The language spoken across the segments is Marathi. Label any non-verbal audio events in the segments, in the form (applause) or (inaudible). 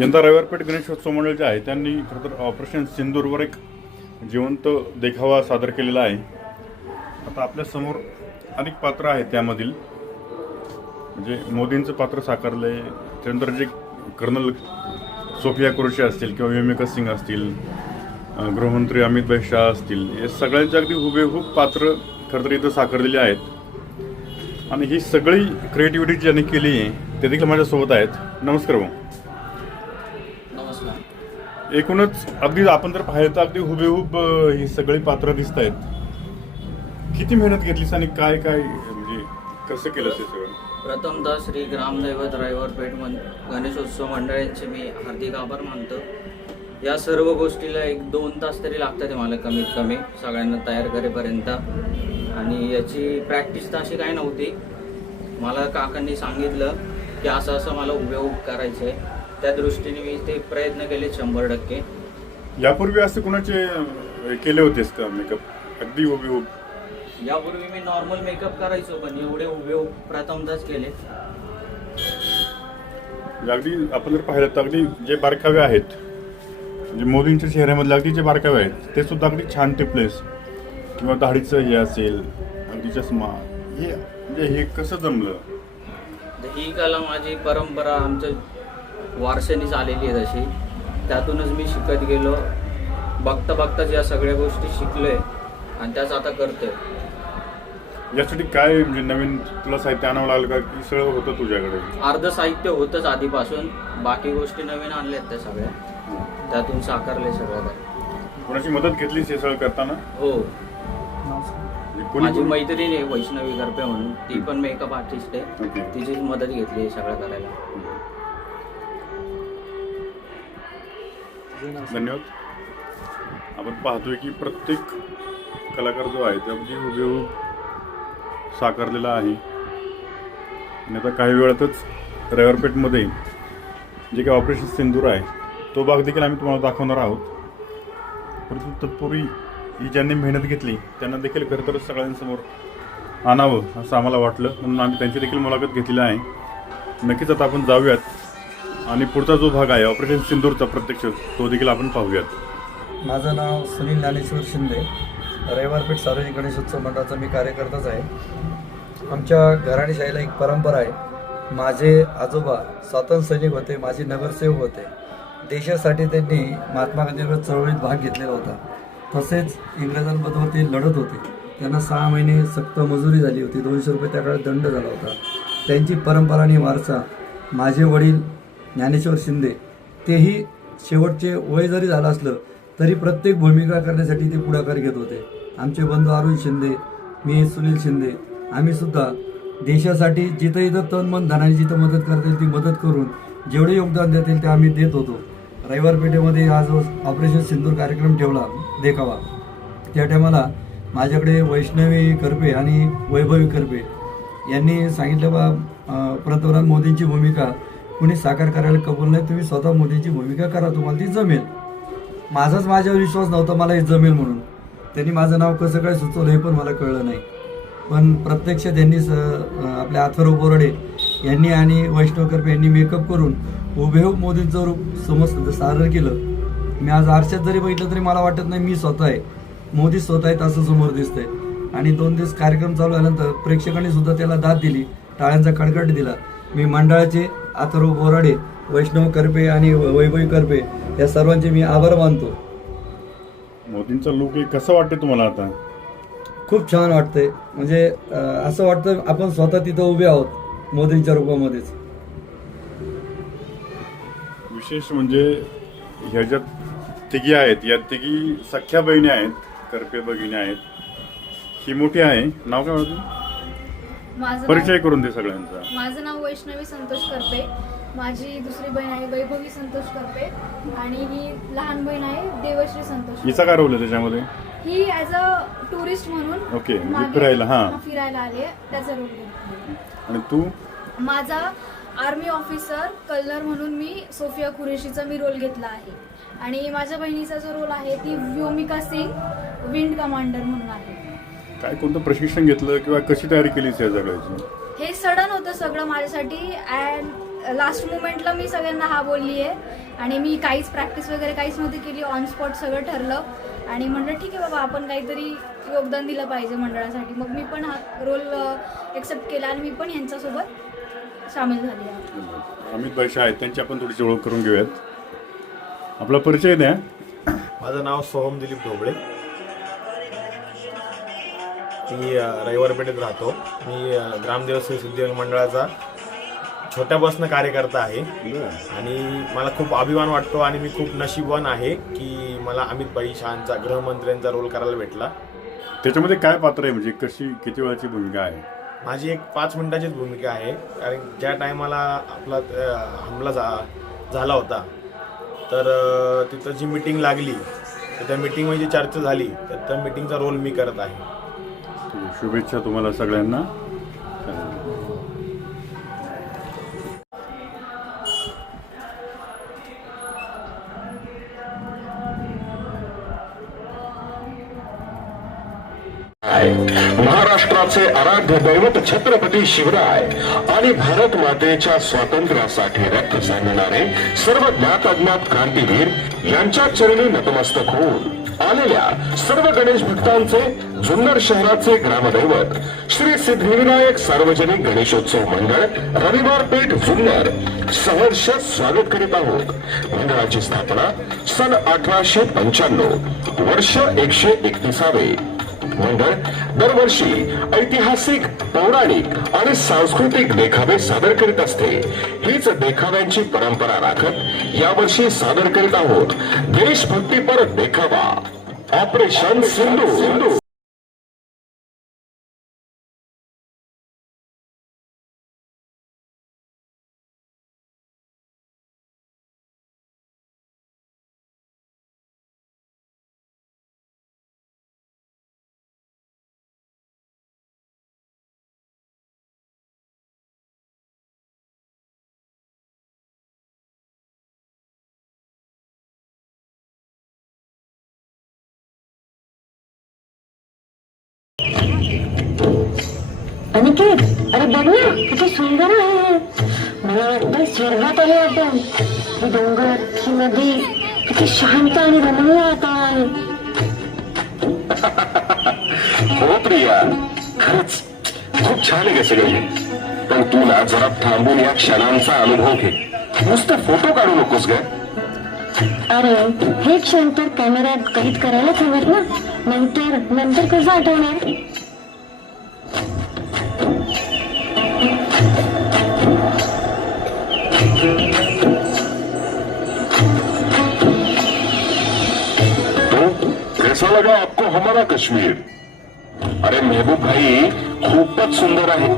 यंदा रविवारपेठ गणेशोत्सव मंडळ जे आहे त्यांनी खरं तर ऑपरेशन सिंदूरवर एक जिवंत देखावा सादर केलेला आहे. आता आपल्यासमोर अनेक पात्र आहेत त्यामधील. म्हणजे मोदींचं पात्र साकारलं आहे त्यानंतर जे कर्नल सोफिया कुरुशी असतील किंवा विमेका सिंग असतील गृहमंत्री अमित भाई शाह असतील हे सगळ्यांचे अगदी हुबेहूब पात्र खरं तर इथं साकारलेली आहेत. आणि ही सगळी क्रिएटिव्हिटी ज्यांनी केली आहे ते देखील माझ्यासोबत आहेत. नमस्कार भाऊ. एकूणच अगदी आपण जर पाहिलं तर अगदी हुबेहूब ही सगळी पात्र दिसत आहेत. किती मेहनत घेतलीस आणि काय काय म्हणजे कसं केलं ते सगळं? प्रथमतः श्री ग्रामदैवत रायवरपेठ मन गणेशोत्सव मंडळांचे मी हार्दिक आभार मानतो. या सर्व गोष्टीला एक दोन तास तरी लागतात मला कमीत कमी सगळ्यांना तयार करेपर्यंत. आणि याची प्रॅक्टिस तर अशी काही नव्हती. मला काकांनी सांगितलं की असं असं मला हुबेहूब करायचं आहे त्या दृष्टीने मी ते प्रयत्न केले शंभर टक्के. यापूर्वी असे कुणाचे केले होतेस का मेकअप अगदी हुबेहूब यापूर्वी मी नॉर्मल मेकअप करायचो पण एवढे हुबेहूब प्रथमतःच केले. म्हणजे अगदी आपण जर पाहिलं तर अगदी जे बारकावे आहेत म्हणजे मोदींच्या चेहऱ्यामधले अगदी जे बारकावे आहेत ते सुद्धा अगदी छान टिपलेस. किंवा दाढीचं हे असेल अगदी चष्मा हे म्हणजे हे कसं जमलं? ही कला माझी परंपरा आमच्या वारशाने चाललेली आहे तशी. त्यातूनच मी शिकत गेलो. बघता बघताच या सगळ्या गोष्टी शिकलोय आणि त्याच आता करतोय. यासाठी काय म्हणजे नवीन तुला साहित्य आणावं लागलं का? की सगळं होतं तुझ्याकडे? अर्ध साहित्य होतंच आधीपासून. बाकी गोष्टी नवीन आणल्यात त्या सगळ्या. त्यातून साकारले सगळं काही. कोणाची मदत घेतलीस हे सगळं करताना? हो. म्हणजे कोणी माझी मैत्रीण आहे वैष्णवी गरपे म्हणून. ती पण मेकअप आर्टिस्ट आहे. ओके. तिचीच मदत घेतली हे सगळं करायला. धन्यवाद. आपण पाहतोय की प्रत्येक कलाकार जो आहे त्यामध्ये हुबेहूब साकारलेला आहे. आणि आता काही वेळातच रविवारपेठमध्ये जे काही ऑपरेशन सिंदूर आहे तो भाग देखील आम्ही तुम्हाला दाखवणार आहोत. परंतु तत्पूर्वी ही ज्यांनी मेहनत घेतली त्यांना देखील खरं तर सगळ्यांसमोर आणावं असं आम्हाला वाटलं. म्हणून आम्ही त्यांची देखील मुलाखत घेतलेली आहे. नक्कीच आता आपण जाऊयात. आणि पुढचा जो भाग आहे ऑपरेशन सिंदूरचा प्रत्यक्ष तो देखील आपण पाहूयात. माझं नाव सुनील ज्ञानेश्वर शिंदे. रविवारपेठ सार्वजनिक गणेशोत्सव मंडळाचा मी कार्यकर्ताच आहे. आमच्या घराणेशाहीला एक परंपरा आहे. माझे आजोबा स्वातंत्र्य सैनिक होते माझे नगरसेवक होते. देशासाठी त्यांनी महात्मा गांधीवर चळवळीत भाग घेतलेला होता. तसेच इंग्रजांबरोबर ते लढत होते. त्यांना सहा महिने सक्त मजुरी झाली होती. दोनशे रुपये त्या काळात दंड झाला होता. त्यांची परंपरा आणि वारसा माझे वडील ज्ञानेश्वर शिंदे तेही शेवटचे वय जरी झालं असलं तरी प्रत्येक भूमिका करण्यासाठी ते पुढाकार घेत होते. आमचे बंधू अरुण शिंदे मी सुनील शिंदे आम्ही सुद्धा देशासाठी जिथं इथं तन मन धनाने जिथं मदत करता येईल ती मदत करून जेवढे योगदान देता येईल ते आम्ही देत होतो. रविवार पेठेमध्ये हा जो ऑपरेशन सिंदूर कार्यक्रम ठेवला देखावा. त्या टायमाला माझ्याकडे वैष्णवी करपे आणि वैभवी करपे यांनी सांगितलं बा पंतप्रधान मोदींची भूमिका कुणी साकार करायला कबूल नाही तुम्ही स्वतः मोदींची भूमिका करा तुम्हाला ती जमेल. माझाच माझ्यावर विश्वास नव्हता मला हे जमेल म्हणून. त्यांनी माझं नाव कसं काय सुचवलं हे पण मला कळलं नाही. पण प्रत्यक्ष त्यांनी स आपल्या अथर्व बोरडे यांनी आणि वैष्णव करपे यांनी मेकअप करून उभेहूब मोदींचं रूप समज सादर केलं. मी आज आरशात जरी बघितलं तरी मला वाटत नाही मी स्वतः आहे. मोदी स्वतः आहेत असं समोर दिसतंय. आणि दोन दिवस कार्यक्रम चालू झाल्यानंतर प्रेक्षकांनी सुद्धा त्याला दाद दिली टाळ्यांचा कडकड दिला. मी मंडळाचे अथर्व बोराडे वैष्णव करपे आणि वैभवी करपे या सर्वांचे मी आभार मानतो. मोदींचा लुक हे कसं वाटते तुम्हाला आता? खूप छान वाटतंय. म्हणजे अं, असं वाटतं आपण स्वतः तिथं उभे आहोत मोदींच्या रूपामध्येच. विशेष म्हणजे ह्याच्यात तिघी आहेत या तिघी सख्या बहिणी आहेत करपे भगिनी आहेत ही मोठी आहे. नाव काय होतं? माझं परिचय करून दे सगळ्यांचा. माझं नाव वैष्णवी संतोष करपे. माझी दुसरी बहीण आहे वैभवी संतोष करपे. आणि ही लहान बहीण आहे देवश्री संतोष हिचा काय रोल आहे त्याच्यामध्ये? ही ॲज अ टुरिस्ट म्हणून ओके, म्हणजे मागे- फिरायला, हां. हां, फिरायला आली आहे. त्याचा रोल आहे. आणि तू? माझा आर्मी ऑफिसर कलर म्हणून मी सोफिया कुरेशीचा मी रोल घेतला आहे. आणि माझ्या बहिणीचा जो रोल आहे ती व्योमिका सिंग विंड कमांडर म्हणून आहे. काय कोणतं प्रशिक्षण घेतलं किंवा कशी तयारी केलीस या सगळ्याची? हे सडन होतं सगळं माझ्यासाठी अँड लास्ट मुमेंटला मी सगळ्यांना हा बोलली आहे आणि मी काहीच प्रॅक्टिस वगैरे काहीच नव्हती केली ऑन स्पॉट सगळं ठरलं. आणि म्हणलं ठीक आहे बाबा आपण काहीतरी योगदान दिलं पाहिजे मंडळासाठी. मग मी पण हा रोल एक्सेप्ट केला आणि मी पण यांच्यासोबत सामील झाली आहे. अमित भाई आहेत त्यांची आपण थोडीशी ओळख करून घेऊयात. आपला परिचय द्या. माझं नाव सोहम दिलीप ढोबळे. मी अ, रविवार पेठेत राहतो. मी अ, ग्रामदेव सिद्धिविनायक मंडळाचा छोट्यापासून कार्यकर्ता आहे. आणि मला खूप अभिमान वाटतो आणि मी खूप नशीबवान आहे की मला अमित भाई शहांचा गृहमंत्र्यांचा रोल करायला भेटला. त्याच्यामध्ये काय पात्र आहे? म्हणजे कशी किती वेळाची भूमिका आहे? माझी एक पाच मिनिटाचीच भूमिका आहे. कारण ज्या टायमाला आपला हमला झा झाला होता तर तिथं जी मीटिंग लागली तर त्या मीटिंगमध्ये जी चर्चा झाली तर त्या मीटिंगचा रोल मी करत आहे. शुभेच्छा तुम्हाला सगळ्यांना. महाराष्ट्राचे आराध्य दैवत छत्रपती शिवराय आणि भारत मातेच्या स्वातंत्र्यासाठी रक्त सांगणारे सर्व ज्ञात अज्ञात क्रांतीवीर यांच्या चरणी नतमस्तक होऊन आलेल्या सर्व गणेश भक्तांचे जुन्नर शहराचे ग्रामदैवत श्री सिद्धिविनायक सार्वजनिक गणेशोत्सव मंडळ रविवार पेठ जुन्नर सहर्ष स्वागत करीत आहोत. मंडळाची स्थापना सन अठराशे पंच्याण्णव वर्ष एकशे एकतीसावे. मंडळ दरवर्षी ऐतिहासिक पौराणिक आणि सांस्कृतिक देखावे सादर करीत असते. हीच देखाव्यांची परंपरा राखत यावर्षी सादर करीत आहोत. देशभक्तीपर देखावा. ऑपरेशन सिंधू सिंधू अनिकेत अरे बघ ना किती सुंदर आहे. मला वाटतं स्वर्गात आले आपण ही डोंगर ही नदी किती शांत आणि रमणीय वातावरण. हो प्रिया. खरंच खूप छान आहे सगळं. पण तू ना जरा थांबून या क्षणांचा अनुभव घे. नुसतं फोटो काढू नकोस ग. अरे हे क्षण तर कॅमेऱ्यात कैद करायलाच हवेत ना. नंतर नंतर कसं आठवणार? कैसा लगा आपको हमारा कश्मीर? अरे मेहबूब भाई खूपच सुंदर आहे.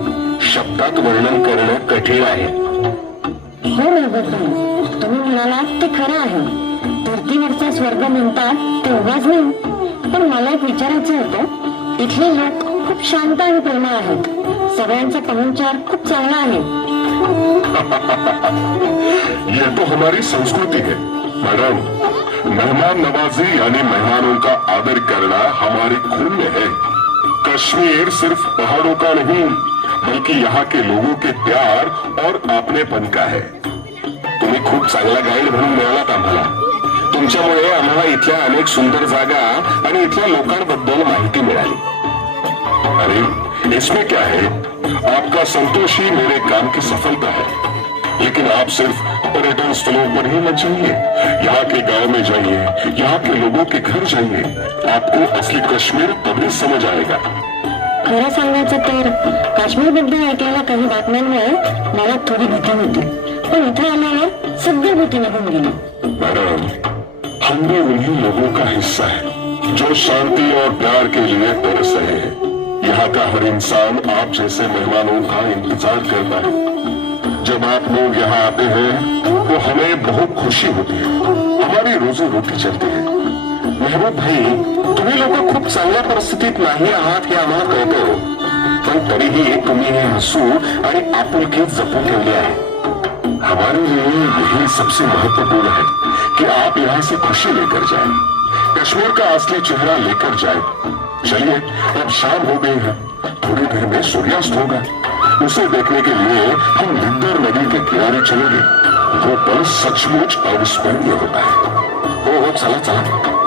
शब्दात वर्णन करणं कठीण आहे. हो महबूब भाई तुम्ही म्हणालात ते खरं आहे. धर्तीवरचा स्वर्ग म्हणतात तेव्हाच नाही. पण मला एक विचारायचं होतं. इथले लोक खूप शांत आणि प्रेमळ आहेत. सगळ्यांचा पाहुणचार खूप चांगला आहे. (laughs) ये तो हमारी संस्कृति है. मैडम मेहमान नवाजी यानी मेहमानों का आदर करना हमारे खून में है। कश्मीर सिर्फ़ पहाड़ों का नहीं, बल्कि यहाँ के लोगों के प्यार और अपनेपन का है। तुम्ही खूप चांगला गाईड म्हणून मिळालात आम्हाला तुमच्यामुळे आम्हाला इथल्या अनेक सुंदर जागा आणि इथल्या लोकांबद्दल माहिती मिळाली। अरे, इसमें क्या है? आपका संतोष ही मेरे काम की सफलता है। लेकिन आप सिर्फ़ पर्यटन स्थलों पर ही मत जाइए। यहाँ के गाँव में जाइए यहाँ के लोगों के घर जाइए। आपको असली कश्मीर तभी समझ आएगा। खरा सांगायचं तर काश्मीर बद्दल ऐकलेल्या काही बातम्यांमुळे मला थोडी भीती होती पण इथे आल्यावर सगळी भीती निघून गेली मैडम हम भी उन्हीं लोगों का हिस्सा है जो शांति और प्यार के लिए तरस रहे हैं। यहाँ का हर इंसान आप जैसे मेहमानों का इंतज़ार करता है। जब आप लोग यहाँ आते हैं तो हमें बहुत खुशी होती है। हमारी रोजी रोटी चलती है। मेहबूब भाई, तुम्ही लोक खूप चांगल्या परिस्थितीत नाही आहात हे आम्हाला कळतं पण तरीही तुम्ही हे हसू आणि आपुलकी जपून ठेवली आहे। हमारे लिए यही सबसे महत्वपूर्ण है कि आप यहाँ से खुशी लेकर जाए। कश्मीर का असली चेहरा लेकर जाए। चलिए, अब शाम हो गई है। थोड़ी देर में सूर्यास्त होगा। उसे देखने के लिए हम लिंगर नदी के किनारे चलेंगे। वो पल सचमुच अविस्मरणीय होता है। ओ हो चला चला।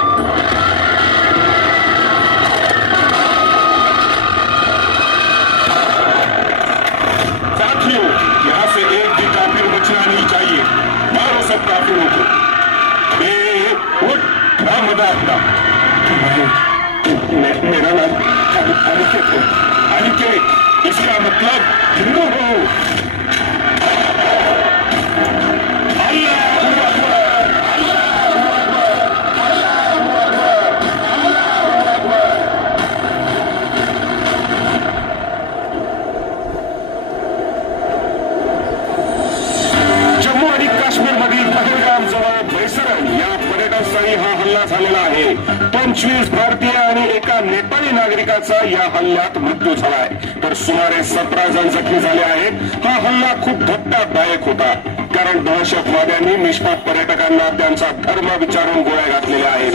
नेपाळी या हल्ल्यात मृत्यू झालाय. तर सुमारे सतरा जण जखमी झाले आहेत. हा हल्ला खूप धक्कादायक होता. कारण दहशतवाद्यांनी निष्पाप पर्यटकांना त्यांचा धर्म विचारून गोळ्या घातलेल्या आहेत.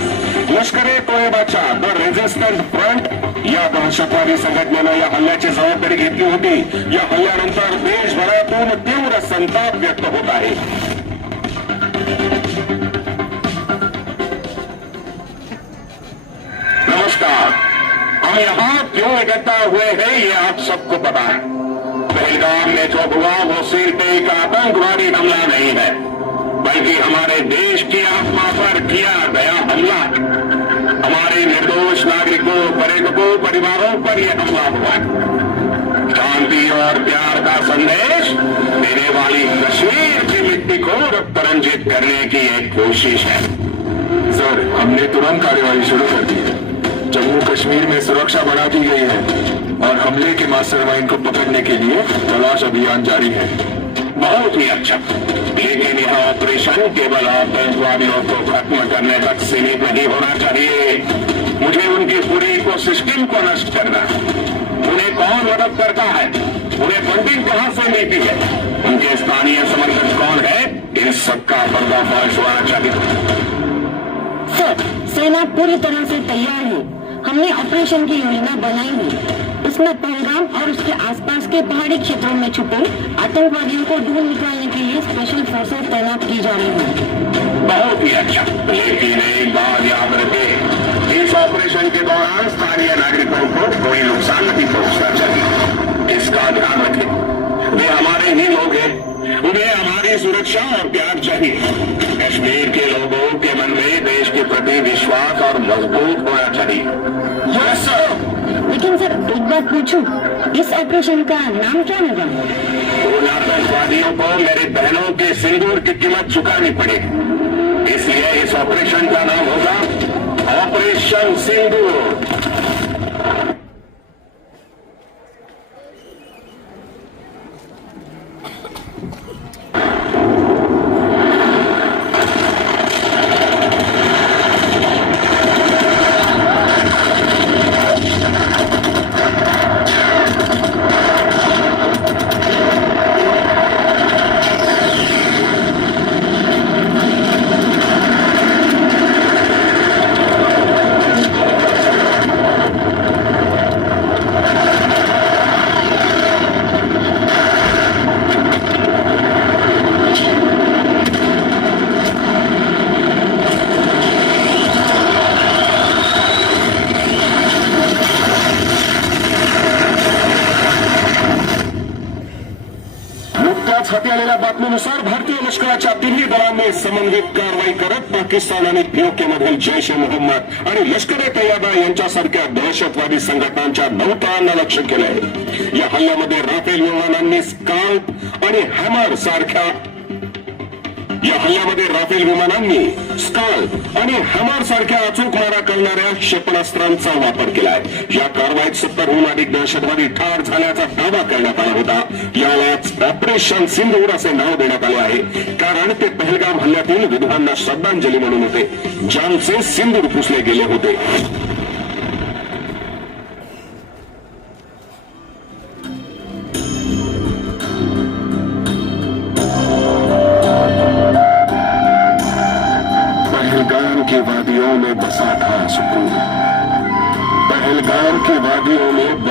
लष्करे तोयबाच्या द रेझिस्टंट फ्रंट या दहशतवादी संघटनेनं या हल्ल्याची जबाबदारी घेतली होती. या हल्ल्यानंतर देशभरातून तीव्र संताप व्यक्त होत आहे. हम यहाँ क्यों इकट्ठा हुए हैं, ये आप सबको पता है। पहलगाम में जो हुआ, वो सिर्फ़ एक आतंकवादी हमला नहीं है, बल्कि हमारे देश की आत्मा पर किया गया हमला। हमारे निर्दोष नागरिकों, पर्यटकों, परिवारों पर यह हमला हुआ शांति और प्यार का संदेश देने वाली कश्मीर की मिट्टी को रक्त रंजित करने की एक कोशिश है। सर, हमने तुरंत कार्यवाही शुरू कर दी। जम्मू कश्मीर में सुरक्षा बढ़ा दी गई है और हमले के मास्टरमाइंड को पकड़ने के लिए तलाश अभियान जारी है। बहुत ही अच्छा। लेकिन यह ऑपरेशन केवल आतंकवादियों को खत्म करने तक सीमित नहीं होना चाहिए। मुझे उनकी पूरी इकोसिस्टम को नष्ट करना। उन्हें कौन मदद करता है? उन्हें फंडिंग कहाँ से मिलती है? उनके स्थानीय समर्थक कौन है? इस सबका पर्दाफाश होना चाहिए। सर सेना पूरी तरह से तैयार है। हमने ऑपरेशन की योजना बनाई है। इसमें पहलगाम और उसके आसपास के पहाड़ी क्षेत्रों में छुपे आतंकवादियों को ढूंढ निकालने के लिए स्पेशल फोर्सेस तैनात की जा रही है। बहुत ही अच्छा। लेकिन एक याद इस ऑपरेशन के दौरान स्थानीय नागरिकों को कोई नुकसान नहीं पहुँचना चाहिए। इसका ध्यान रखें, वे हमारे ही लोग हैं। उन्हें हमारी सुरक्षा और प्यार चाहिए। कश्मीर के लोगों के के प्रति विश्वास और मजबूत होना चाहिए। यस सर लेकिन सर एक बात पूछूं इस ऑपरेशन का नाम क्या होगा उन आतंकवादियों को मेरे बहनों के सिंदूर की कीमत चुकानी पड़ेगी। इसलिए इस ऑपरेशन का नाम होगा ऑपरेशन सिंदूर। पाकिस्तान आणि पीओकेमधील जैश ए मोहम्मद आणि लष्कर ए तैयबा यांच्यासारख्या दहशतवादी संघटनांच्या नऊ तळांना केलं केलंय. या हल्ल्यामध्ये राफेल विमानांनी स्काल्प आणि हॅमर सारख्या या हल्ल्यामध्ये राफेल विमानांनी स्काल आणि हमार सारख्या अचूक मारा करणाऱ्या क्षेपणास्त्रांचा वापर केलाय या कारवाईत सत्तरहून अधिक दहशतवादी ठार झाल्याचा दावा करण्यात आला होता. यालाच ऑपरेशन सिंधूर असे नाव देण्यात आले आहे. कारण ते पहलगाम हल्ल्यातील विधवांना श्रद्धांजली म्हणून होते. ज्यांचे सिंदूर पुसले गेले होते.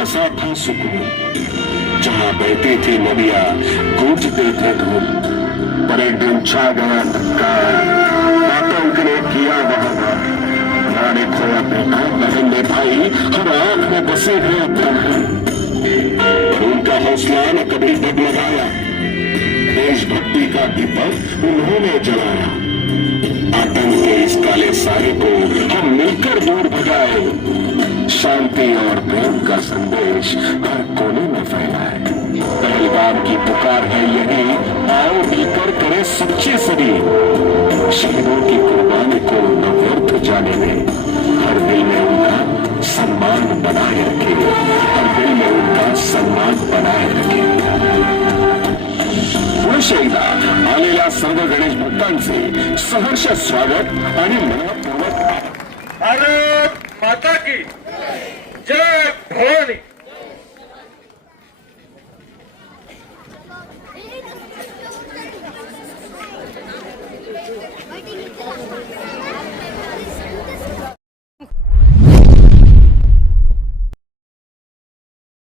बसा था सुकून, जहाँ बहती थी नदियाँ गूंजते थे धूल। पर एक दिन छा गया धक्का। आतंक ने किया वहाँ मैंने खोया बेटा बहन ने भाई हर आँख में बसे हुए उनका हौसला न कभी डगमगाया। देशभक्ति का दीपक उन्होंने जलाया। आतंक के इस काले सारे को हम मिलकर दूर भगाए शांति और प्रेम का संदेश हर कोने में फैलाए। पहलगाम की पुकार है यही, आओ मिलकर करें सच्चे सदी शहीदों की कुर्बानी को व्यर्थ जाने में हर दिल में उनका सम्मान बनाए रखे। हर दिल में उनका सर्व गणेश भक्तांचे सहर्ष स्वागत आणि मनपूर्वक भारत माता की जय भवानी.